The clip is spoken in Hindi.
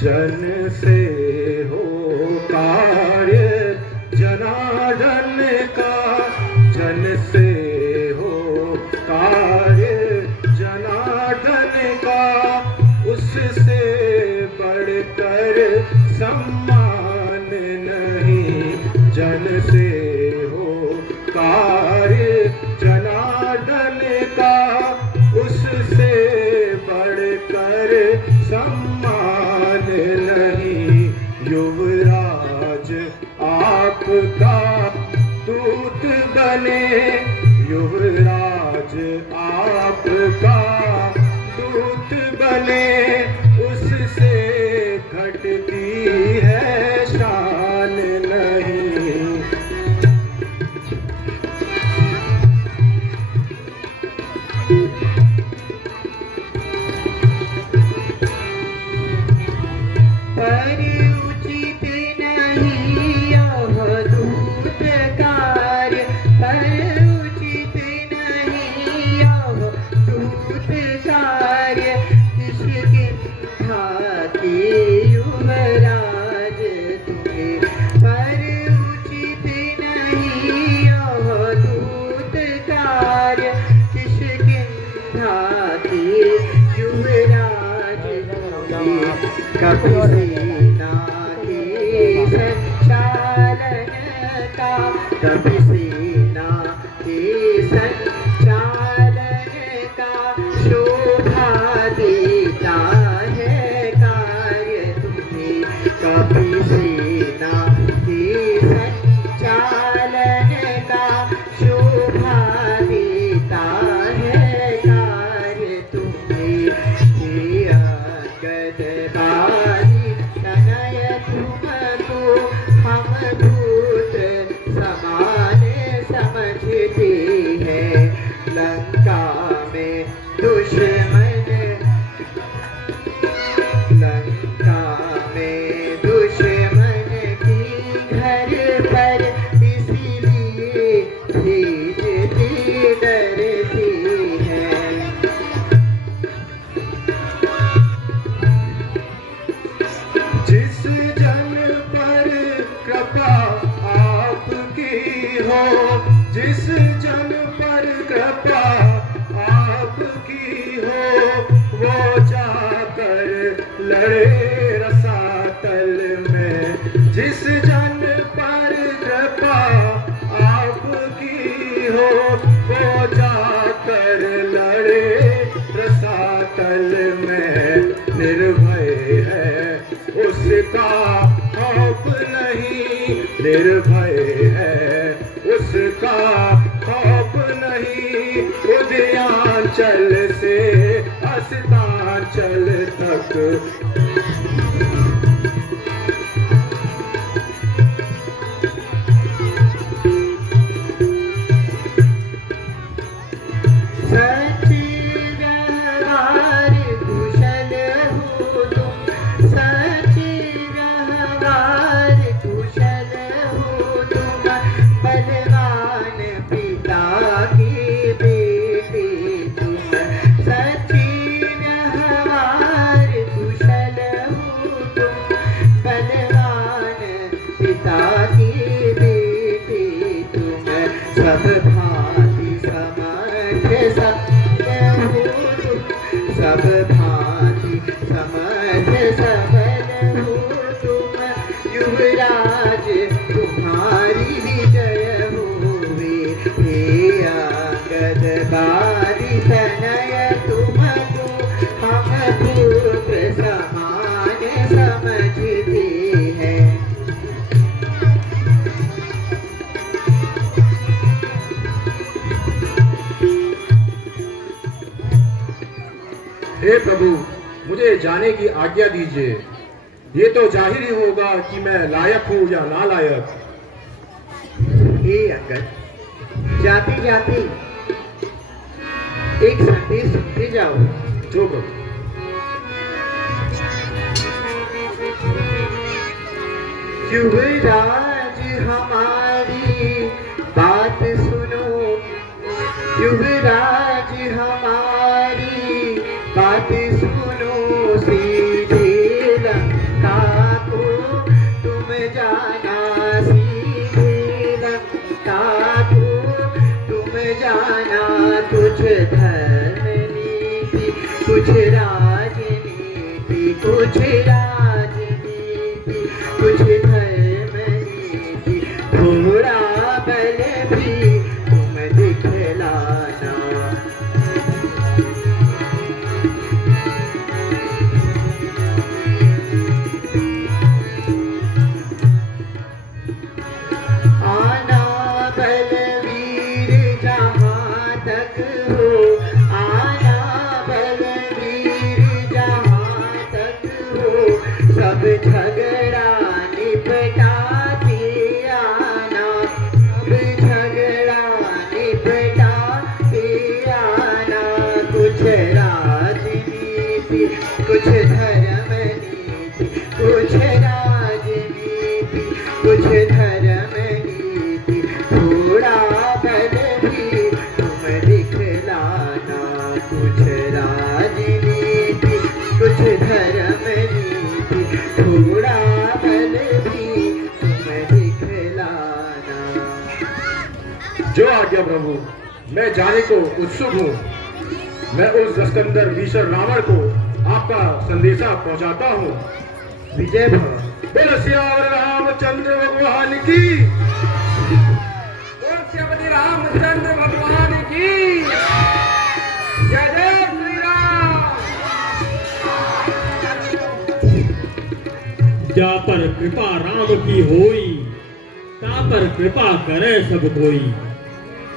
जन से हो कार्य जनार्दन का, जन से हो कार्य जनार्दन का, उससे बढ़कर सम्मान नहीं। जन से हो कार्य जनार्दन का, उससे बढ़कर सम्मान नहीं। युवराज आपका दूत बने, युवराज आपका दूत बने, उससे घटती है शान नहीं। पर उचित नहीं यह दूत कार्य, पर उचित नहीं यह दूत कार्य, किसके भाग्य युवराज तुम्हें। पर उचित नहीं यह दूत कार्य, किसके भाग्य युवराज तुम्हें। कभी सेना के संचालन का, कभी सेना के संचालन का, शोभा देता है कार्य तुम्हें। कभी सेना के संचालन का, शोभा देता है कार्य तुम्हें। गदबारी तनय तुमको हम भूत समान समझते हैं। लंका में दुश्मन, लंका में दुश्मन की घर पर, इसीलिए भेजती डरती है। जिस जन पर कृपा आपकी हो, जिस जन पर कृपा आपकी हो, वो जाकर लड़े रसातल में। जिस जन पर कृपा आपकी हो, वो जाकर लड़े रसातल में। निर्भय है उसका खौफ नहीं, निर्भय है उसका खौफ नहीं। उदयांचल से अस्तांचल तक, सच्चे व्यवहार कुशल हो तुम, सच्चे व्यवहार कुशल हो तुम, बलवान पिता की बेटी तुम। सच्चे व्यवहार कुशल हो तुम, बलवान पिता की बेटी तुम। सब भांति समर्थ सबल हो तुम, सब भांति समर्थ सबल हो तुम। युवराज तुम्हारी विजय होवे, हे गदबारी तनय तुमको हम पुत्र समान समझते हैं। हे प्रभु, मुझे जाने की आज्ञा दीजिए। ये तो जाहिर ही होगा कि मैं लायक हूँ या नालायक। हे अंगद, जाते जाते एक संदेश सुनते जाओ। जो प्रभु। युवराज हमारी बात सुनो, युवराज हमारी बात अभी सुनो सीधी लंका को तुम जाना, सीधी लंका को तुम जाना। कुछ धर्म नीति कुछ राजनीति, कुछ राजनीति कुछ धर्म नीति, थोड़ा बल भी तुम दिखलाना। आना बलवीर जहाँ तक हो, आना बलवीर जहाँ तक हो, सब झगड़ा निपटाते आना, सब झगड़ा निपटाते आना। कुछ राजनीति कुछ धर्म नीति, कुछ राजनीति कुछ धर्म नीति, थोड़ा बल भी तुम दिखलाना। कुछ राजनीति कुछ धर्म नीति, थोड़ा बल भी तुम दिखलाना। जो आज्ञा प्रभु, मैं जाने को उत्सुक हूँ। मैं उस जस्कंदर भीषण रावण को आपका संदेशा पहुंचाता हूँ। विजय भव। बोलो सियावर रामचंद्र भगवान की। बोल श्रीमती रामचंद्र भगवान की जय। जय श्री राम। जा पर कृपा राम की होई, ता पर कृपा करे सब कोई।